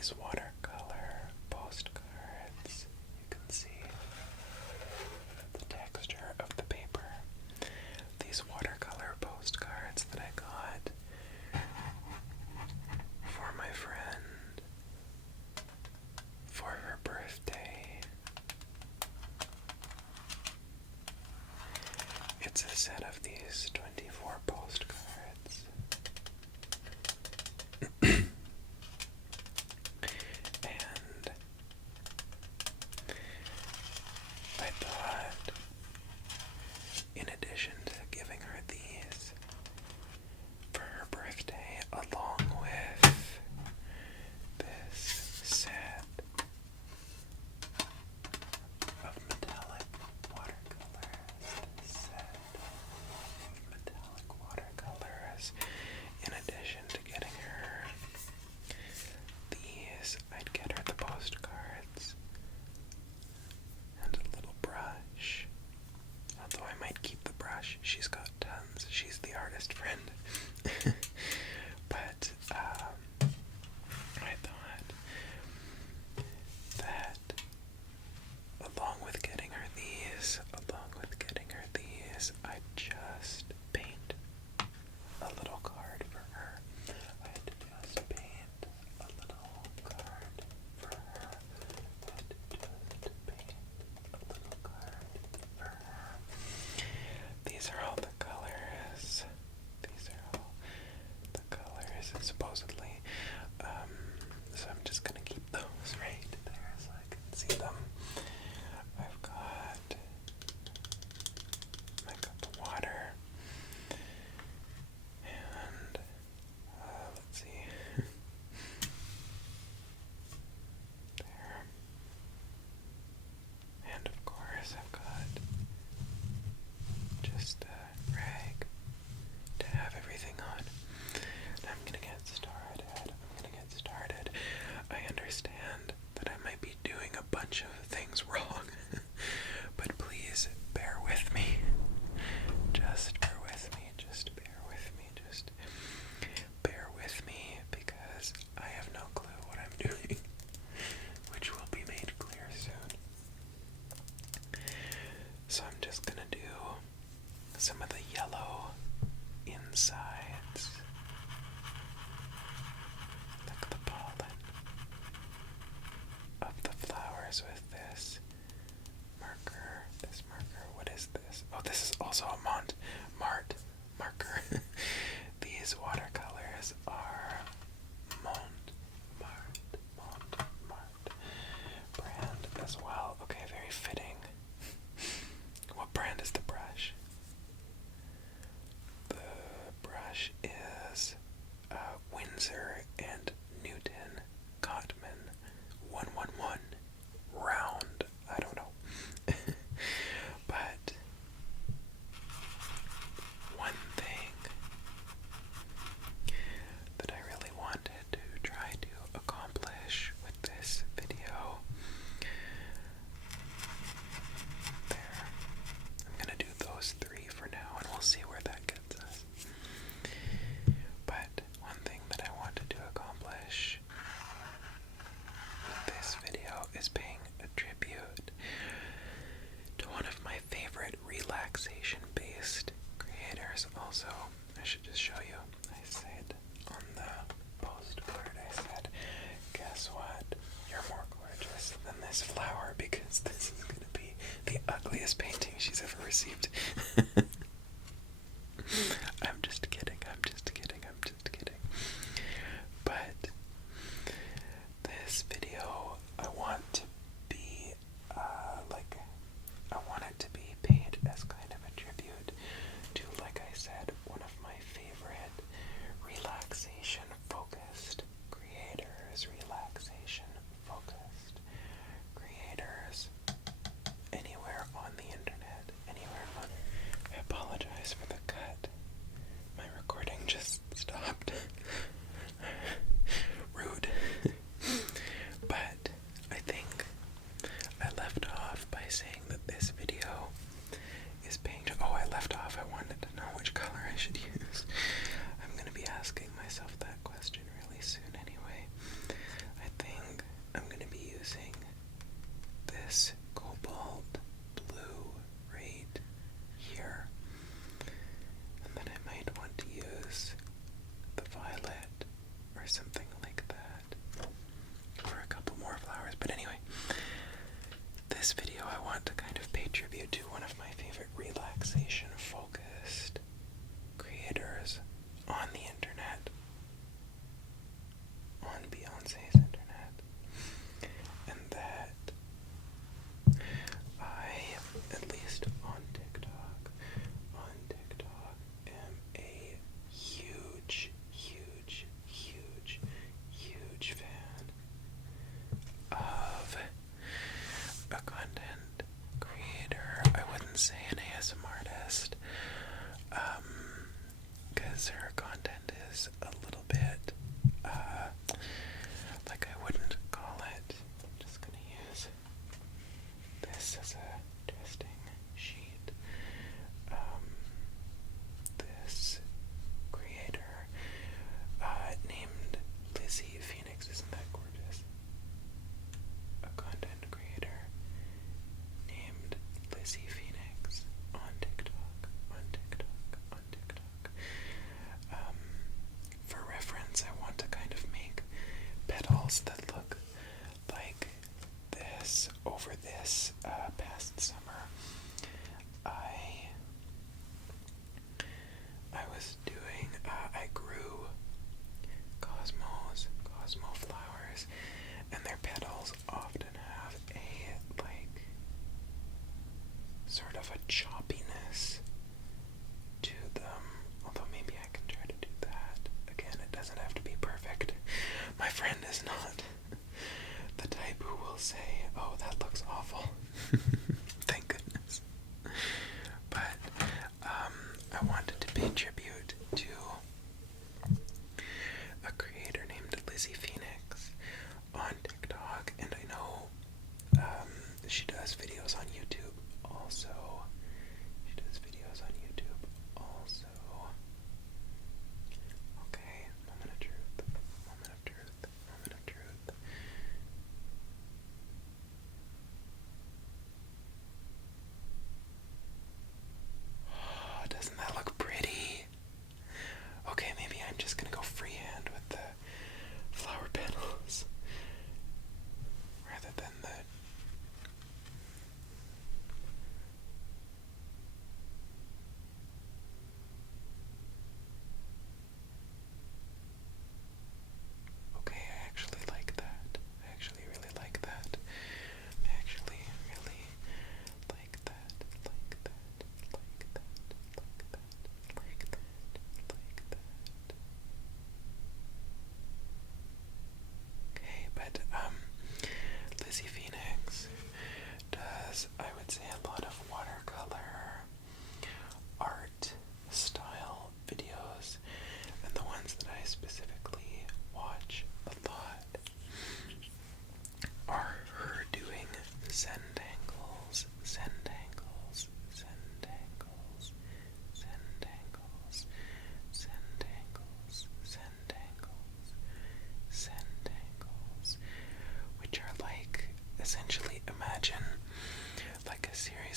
these watercolor postcards. You can see the texture of the paper. These watercolor postcards that I got for my friend for her birthday. It's a set of these 24 postcards. And I thought, in addition to giving her these for her birthday, along with this set of metallic watercolors, in addition to getting her these, I'd get her the postcards and a little brush. Although I might keep the brush, she's got tons. She's the artist friend. But I thought that along with getting her these, I'd just paint a little card for her. I'd just paint a little card for her. These are all the colors. Supposedly. So I'm just gonna keep those right there so I can see them. I've got my cup of water. And let's see. There. And of course I've got just a rag to have everything on. And I'm gonna get started. I understand that I might be doing a bunch of things wrong, but please bear with me. Just bear with me. Just bear with me because I have no clue what I'm doing, which will be made clear soon. So I'm just gonna do some of the yellow insides, like the pollen of the flowers with this marker. What is this? Oh, this is also a Mart marker. These watercolors are Mart brand as well. Okay, very fitting. What brand is the brush? The brush is Windsor and Newton Cotman 111 round. I don't know. But one thing that I really wanted to try to accomplish with this video, there, I'm gonna do those three for now and we'll see where that gets us. But one thing that I wanted to accomplish with this video is paying a tribute to one of my favorite relaxation-based creators. Also, I should just show you. I said on the postcard, I said, guess what? You're more gorgeous than this flower because this is going to be the ugliest painting she's ever received. I'm just kidding. But this video, I want to be, I want it to be paid as kind of a tribute to, like I said, one of my favorite relaxation-focused creators anywhere on the internet, anywhere on. I have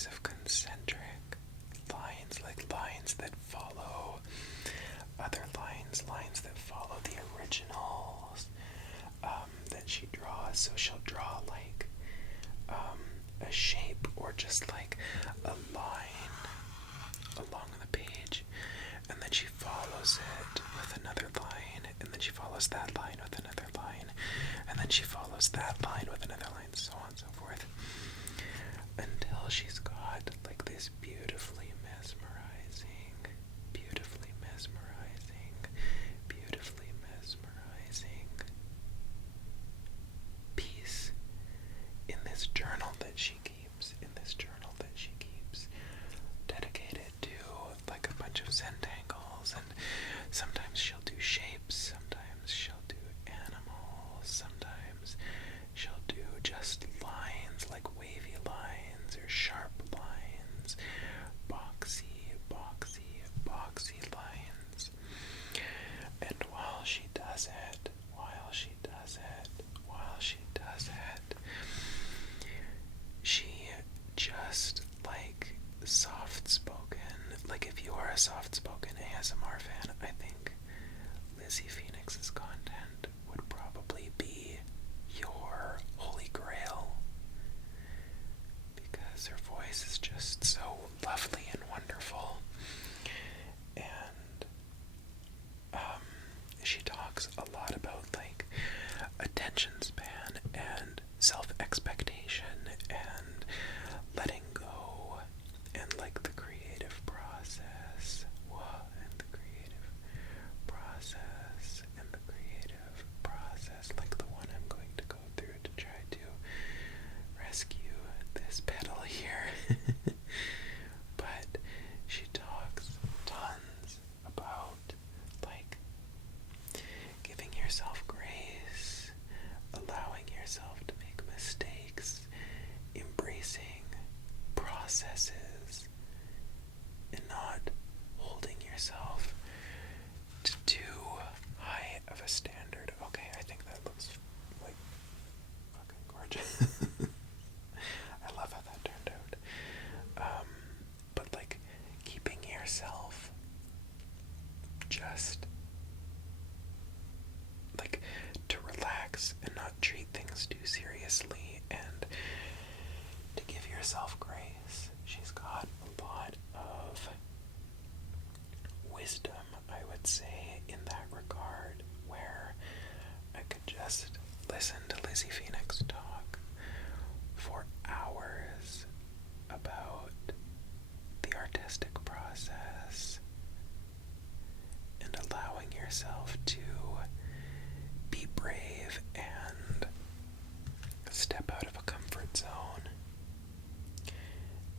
series of concentric lines, like lines that follow other lines, lines that follow the originals that she draws. So she'll draw like a shape or just like a line along the page, and then she follows it with another line, and then she follows that line with another line, and then she follows that line with another line, so on and so forth, until she's got like this beautifully mesmerizing, beautifully mesmerizing, beautifully mesmerizing piece in this journal that she keeps, dedicated to like a bunch of Zentangles, and sometimes she'll do shapes, sometimes she'll do animals, sometimes she'll do just lines, like wavy lines or sharp lines, boxy, boxy, boxy lines. And while she does it, she just like soft-spoken, like if you are a soft-spoken ASMR fan, I think Lizzy Phoenix's content would probably be your holy grail, because her voice is just so lovely and wonderful. And she talks a lot about like attention span and self-expectation and letting go and like the creative process. Like the one I'm going to go through to try to rescue this petal here. But she talks tons about like giving yourself grace, allowing yourself to make mistakes, embracing processes, and not holding yourself to too high of a standard. Okay, I think that looks like fucking gorgeous. I love how that turned out. But like keeping yourself just like to relax and not treat things too seriously, and to give yourself grace. She's got a lot of wisdom, I would say, in that regard, where I could just listen to Lizzy Phoenix talk for hours about the artistic process and allowing yourself to be brave and step out of a comfort zone,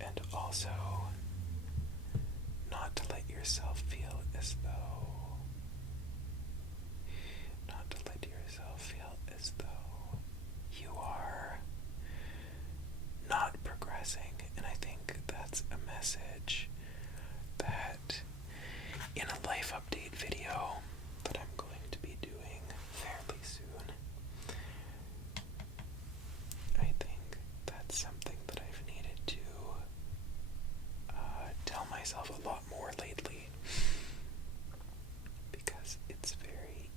and also not to let yourself feel as though you are not progressing. And I think that's a message that in a life update video that I'm going to be doing fairly soon, I think that's something that I've needed to tell myself a lot more lately, because it's very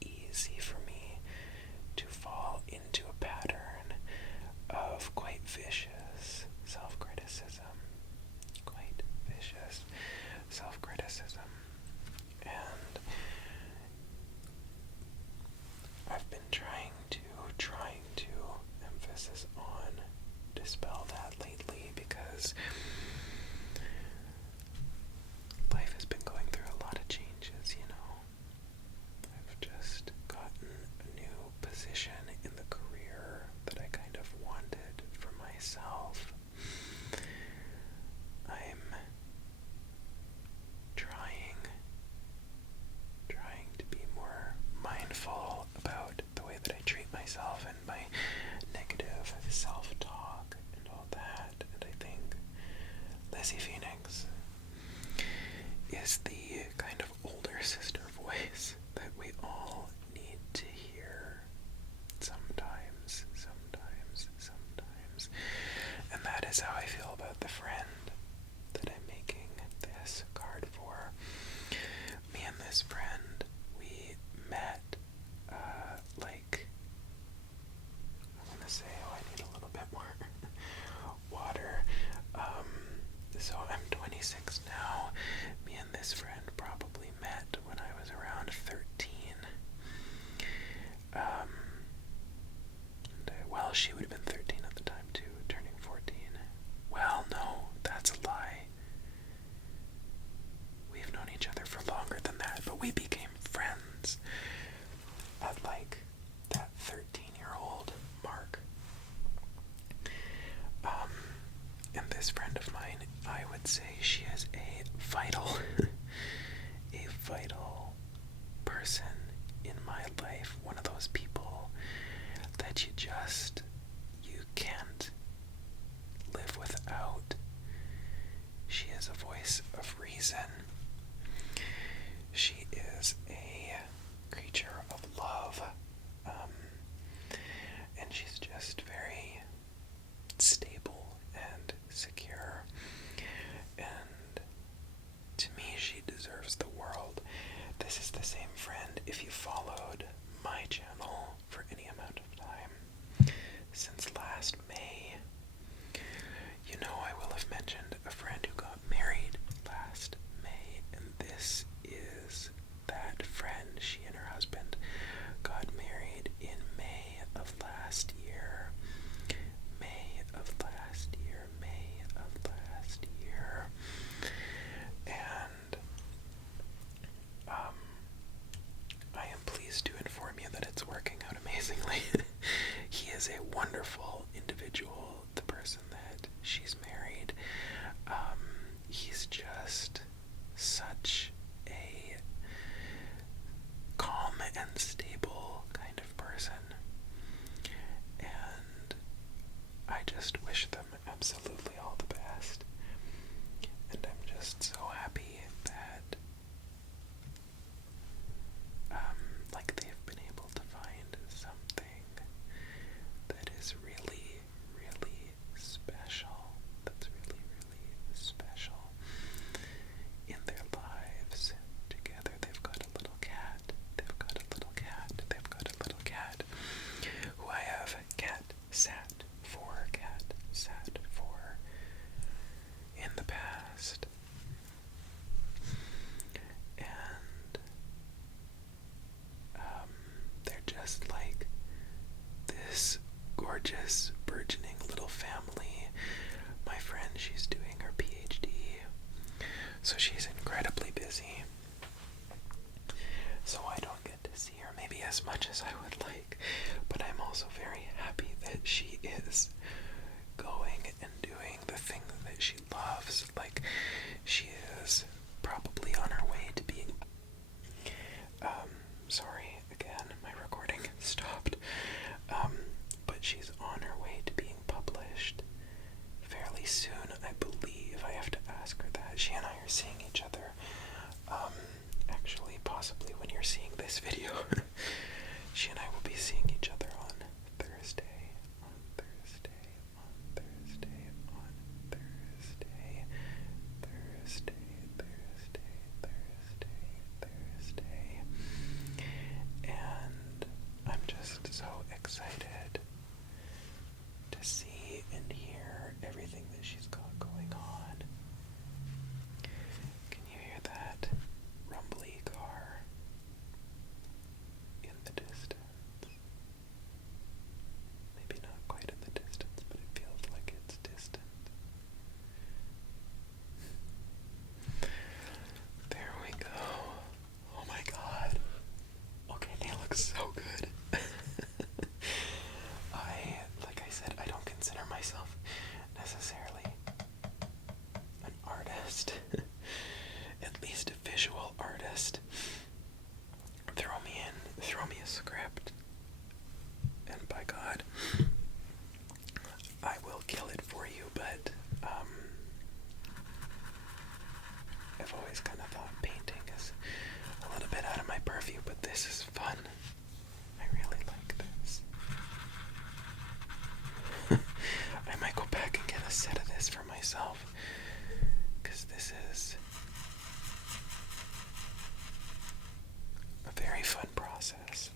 easy for me to fall into a pattern of quite vicious self-criticism. And I've been trying to emphasis on dispel that lately, because life has been going through a lot of changes, you know. I've just gotten a new position in the career that I kind of wanted for myself. I'm trying to be more mindful about the way that I treat myself and my negative self-talk and all that, and I think she would have been 13 at the time too, turning 14. Well, no, that's a lie. We've known each other for longer than that, but we became friends at like that 13-year-old mark. And this friend of mine, I would say she is a vital, a vital person in my life. One of those people that you can't live without. She is a voice of reason. She is a creature of love. And she's just very stable and secure. And to me, she deserves the world. This is the same friend, if you followed my channel for any amount of time since last May, you know I will have mentioned a friend who got married last May, and this is that friend. She and her husband got married in May of last year. May of last year. May of last year. And I am pleased to inform you that it's working out amazingly. He is a wonderful individual, the person that she's married. He's just such a calm and stable kind of person. And I just wish them absolutely all the best. And I'm just so happy that like they've been able to find something that is really, really special. That's really, really special in their lives together. They've got a little cat. They've got a little cat. They've got a little cat who I have cat sat for in the past. And they're just like this gorgeous, burgeoning little family. My friend, she's doing her PhD, so she's incredibly busy. So I don't get to see her maybe as much as I would like, but I'm also very happy that she is going and doing the thing that she loves. Like, she is probably on her way to being sorry, again, my recording stopped. But she's on her way to being published fairly soon, I believe. I have to ask her that. She and I are seeing each other, actually, possibly when you're seeing this video. She and I will be seeing each other on Thursday. And I'm just so excited to see and hear everything that she's got going on. Can you hear that rumbly car in the distance? Maybe not quite in the distance, but it feels like it's distant. There we go. Oh my god. Okay, they look so good. Like I said, I don't consider myself necessarily an artist, at least a visual artist. Throw me a script, and by God, I will kill it for you, but I've always kind of thought painting is a little bit out of my purview, but this is fun. I really like this. I might go back and get a set of this for myself, because this is a very fun process.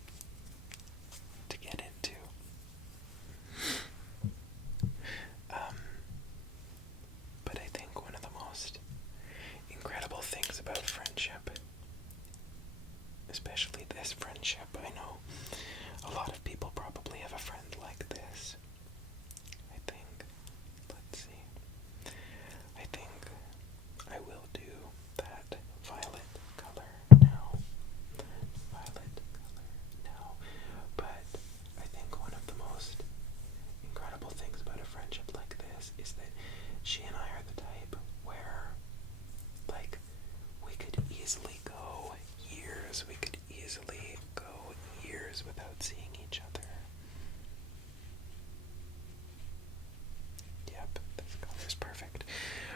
years without seeing each other. Yep, this color's perfect.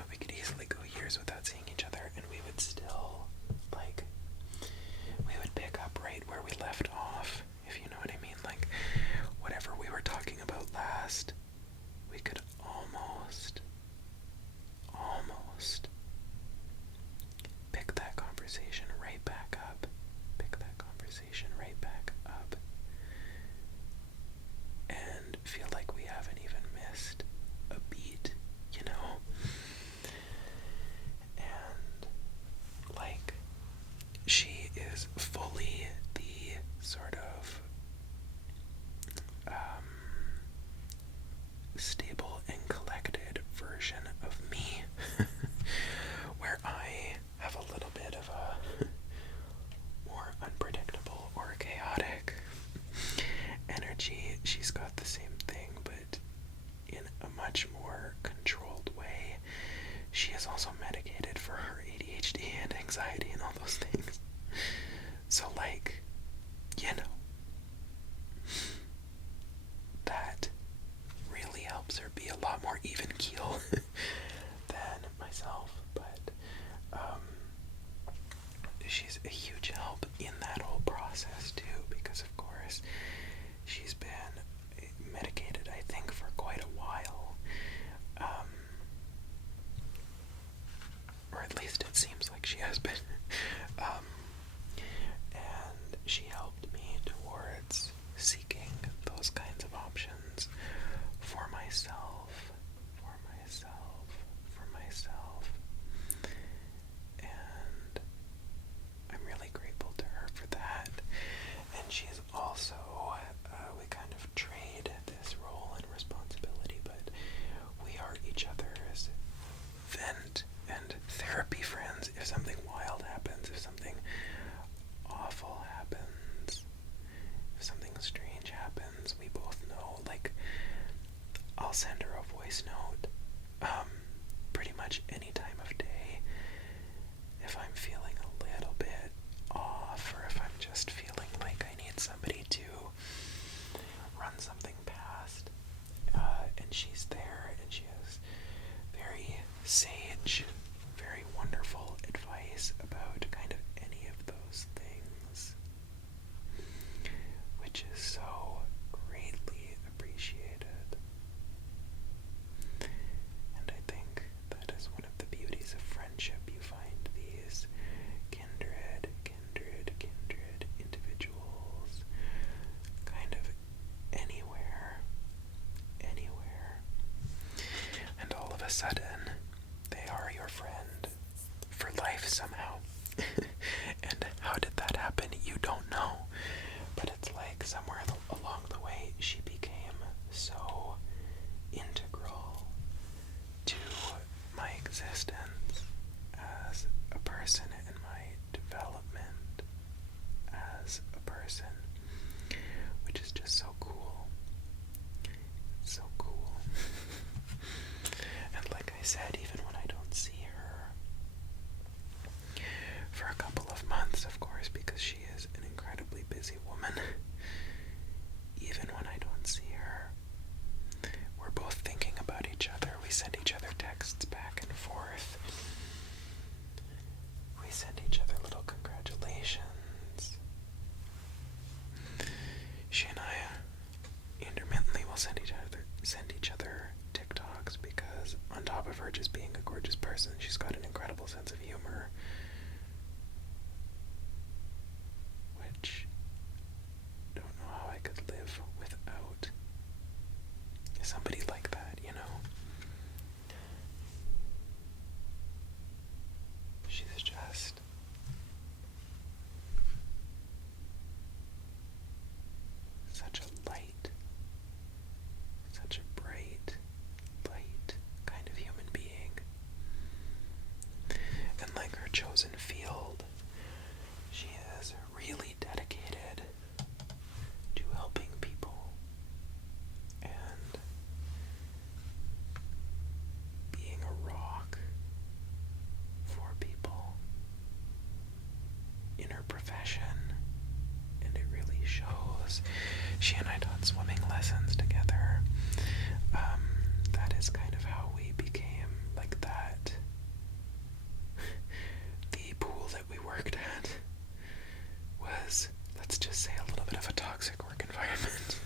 We could easily go years without seeing each other, and we would still, like, we would pick up right where we left off, if you know what I mean. Like, whatever we were talking about last, we could almost pick that conversation right back up. And feel like we haven't even missed a beat, you know? And, like, she is fully the sort of stable and collected version of me, where I have a little bit of a more unpredictable or chaotic energy. She's got the same thing, but in a much more controlled way. She is also medicated for her ADHD and anxiety and all those things. So, like, you know, that really helps her be a lot more even keel than myself. But she's a huge help in that whole process too, because of course she's been medicated, I think, for quite a while, or at least it seems like she has been. And she helped me towards seeking those kinds of options for myself. And I'm really grateful to her for that. And she's also, we kind of trade this role and responsibility, but we are each other's vent and therapy friends. If something wild happens, if something awful happens, if something strange happens, we both know. Like, I'll send her a voice note pretty much any time of day if I'm feeling a little bit off, or if I'm just feeling like I need somebody to run something past, and she's there, and she has very sage, very wonderful advice about kind of any of those things, which is so greatly appreciated. And I think that is one of the beauties of friendship. You find these kindred individuals kind of anywhere, and all of a sudden they are your friend for life somehow. And how did that happen? You don't know, but it's like somewhere along the way she became so integral to my existence as a person and my development as a person, which is just so cool. It's so cool. And like I said, even when I don't see her for a couple of months, of course, because she is an incredibly busy woman, even when I don't see her, we're both thinking about each other. We send each other texts back and forth. We send each other little congratulations. She and I intermittently will send each other TikToks, because on top of her just being a gorgeous person, she's got an incredible sense of humor, which I don't know how I could live without somebody like that, you know? She's just such a light, such a bright, light kind of human being. And like her chosen field, she is really dedicated to helping people and being a rock for people in her profession, and it really shows. close. She and I taught swimming lessons together. That is kind of how we became like that. The pool that we worked at was, let's just say, a little bit of a toxic work environment.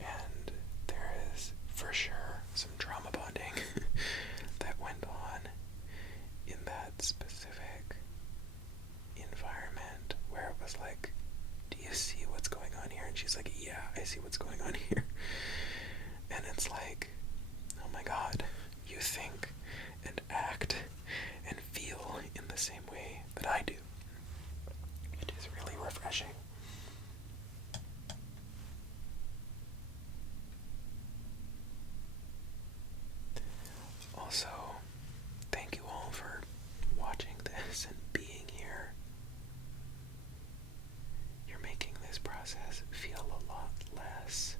And there is for sure some trauma bonding that went on in that specific environment where it was like, do you see what's going on here? And she's like, yeah, I see what's going on here. And it's like, oh my god, you think and act and feel in the same way that I do. It is really refreshing. Also, thank you all for watching this and being here. You're making this process feel a lot less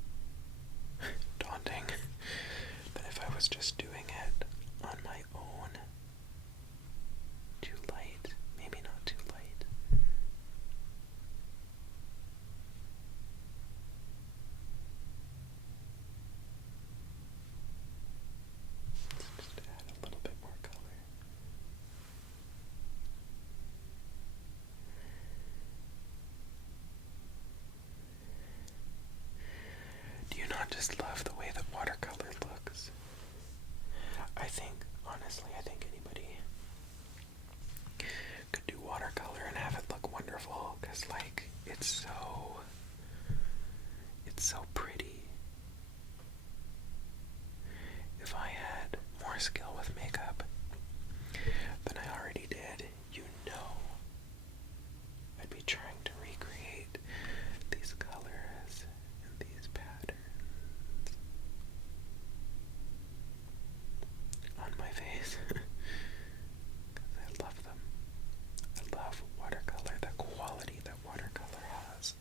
daunting than if I was just doing it on my own. Too light, maybe not too light. Let's just add a little bit more color. Do you not just love the way that watercolor looks? I think, honestly, anybody could do watercolor and have it look wonderful, because, like, it's so pretty. If I had more skill with makeup than I already did, you know I'd be trying to recreate these colors and these patterns on my face. Because I love them. I love watercolor, the quality that watercolor has.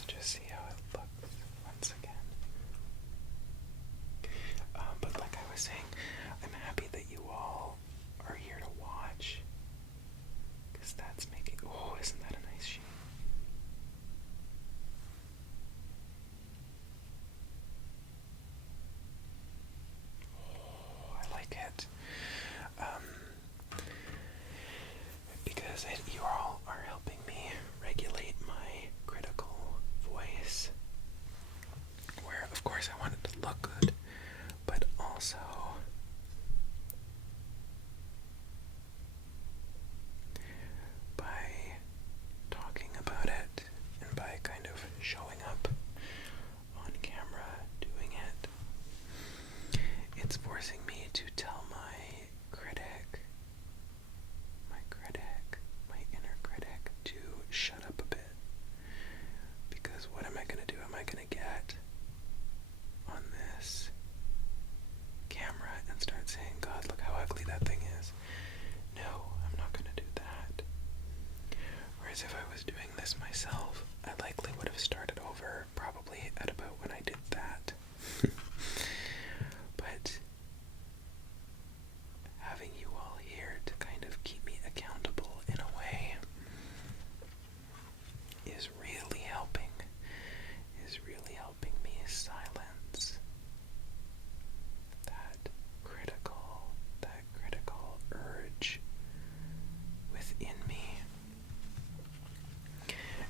let's just see how it looks once again. But like I was saying, I'm happy that you all are here to watch, because that's making, oh, isn't that a nice sheet? Oh, I like it. Because you all are helping me regulate my critical voice, where of course I want it to look good, but also by talking about it and by kind of showing up on camera doing it, it's forcing me to tell my inner critic to shut up a bit. Because what am I going to do? Am I going to get on this camera and start saying, God, look how ugly that thing is? No, I'm not going to do that. Whereas if I was doing this myself, I likely would have started over probably at about when I did that. But having you all here to kind of keep me accountable in a way is really helping me silence that critical urge within me,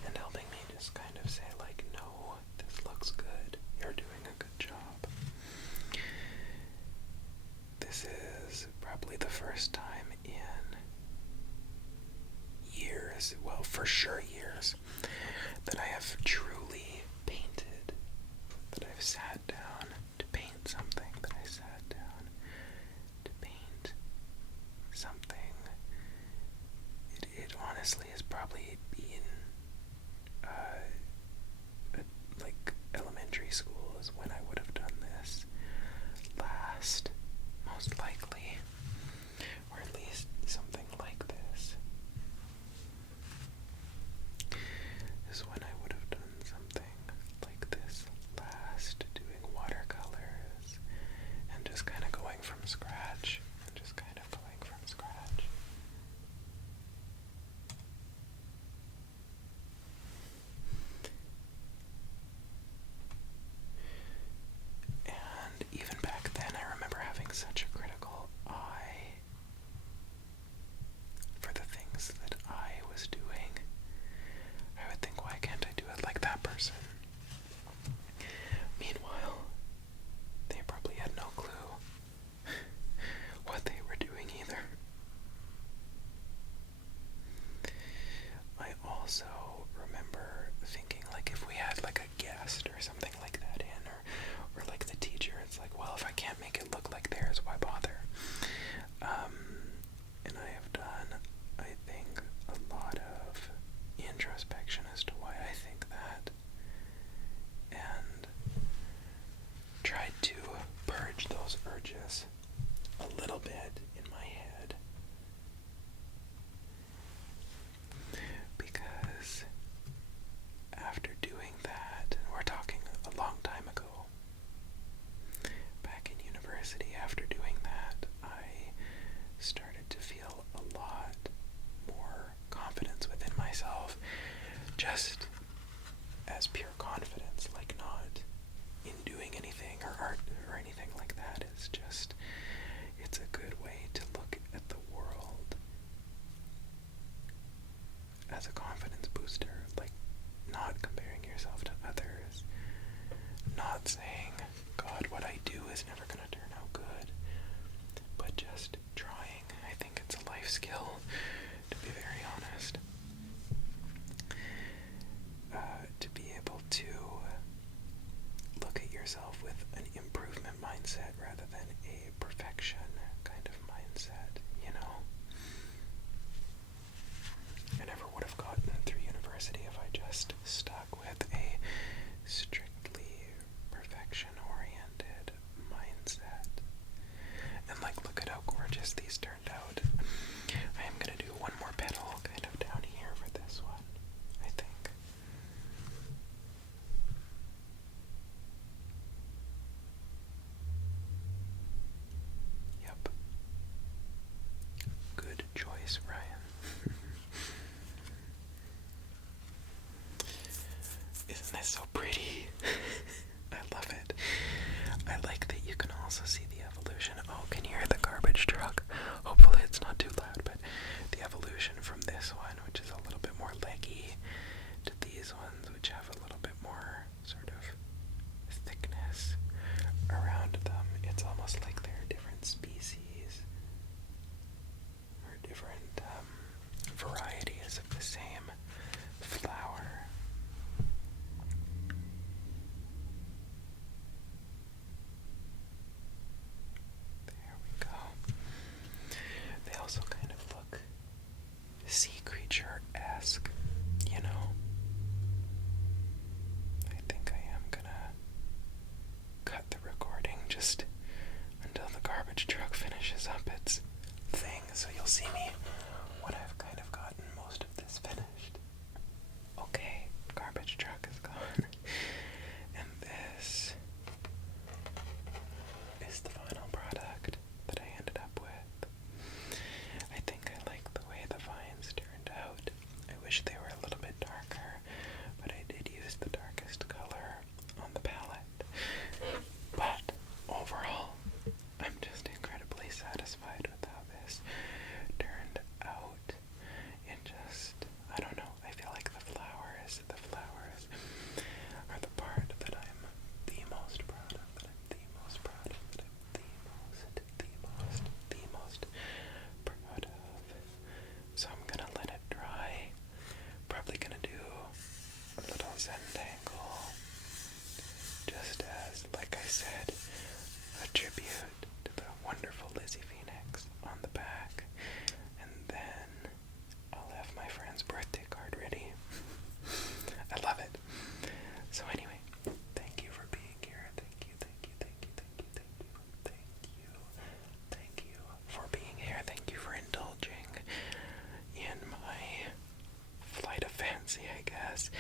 and helping me just kind of say, like, no, this looks good, you're doing a good job. This is probably the first time in years, well, for sure years, that I have truly painted, that I've sat down to paint something, that I sat down to paint something. It honestly has probably been like elementary school is when I would have done this last, most likely, or at least something like this. Is when I would have done something like this last, doing watercolors and just kind of going from scratch, And even back then, I remember having such a critical eye for the things that I was doing. I would think, why can't I do it like that person? Meanwhile, they probably had no clue what they were doing either. I also remember thinking, like, if we had like a guest or something like that in, or like the teacher, it's like, well, if I can't make it look like theirs, why bother? And I have done, I think, a lot of introspection as to why I think that, and tried to purge those urges a little bit in my head, because after doing that, and we're talking a long time ago, back in university, after doing that, I started to feel a lot more confidence within myself, just as pure confidence, like not in doing anything or art or anything like that. It's just, it's a good way to look at the world as a confidence booster, like not comparing yourself to others, not saying, God, what I do is never going to turn out good, but just trying. I think it's a life skill, to be very honest, to be able to look at yourself with an improvement mindset rather than a perfection kind of mindset, you know? I never would have gotten through university if I just stuck with a strictly perfection-oriented mindset. And like, look at how gorgeous these turned out. I am gonna do one more petal kind of down here for this one, I think. is so pretty. I love it. I like that you can also see the evolution. Oh, can you hear the garbage truck? Hopefully it's not too loud, but the evolution from this one, which is a little bit more leggy, to these ones, which have a little bit more sort of thickness around them. It's almost like they're different species or different varieties of the same flower. There we go. They also kind of look sea creature-esque, you know? I think I am gonna cut the recording just until the garbage truck finishes up its thing, so you'll see me when I've kind of gotten most of this finished. Okay, garbage truck is gone. And this is the final product that I ended up with. I think I like the way the vines turned out. I wish they were a little bit darker, but I did use the darkest color on the palette. But overall, I'm just incredibly satisfied with how this turned out. It just, I don't know, I feel like the flowers are the part that I'm the most proud of, that I'm the most proud of, that I'm the most proud of. So I'm gonna let it dry. Probably gonna do a little Zentangle, just as, like I said, a tribute to the wonderful Lizzy Phoenix on the back. And then I'll have my friend's birthday card ready. I love it. So anyway, thank you for being here. Thank you for being here. Thank you for indulging in my flight of fancy, I guess.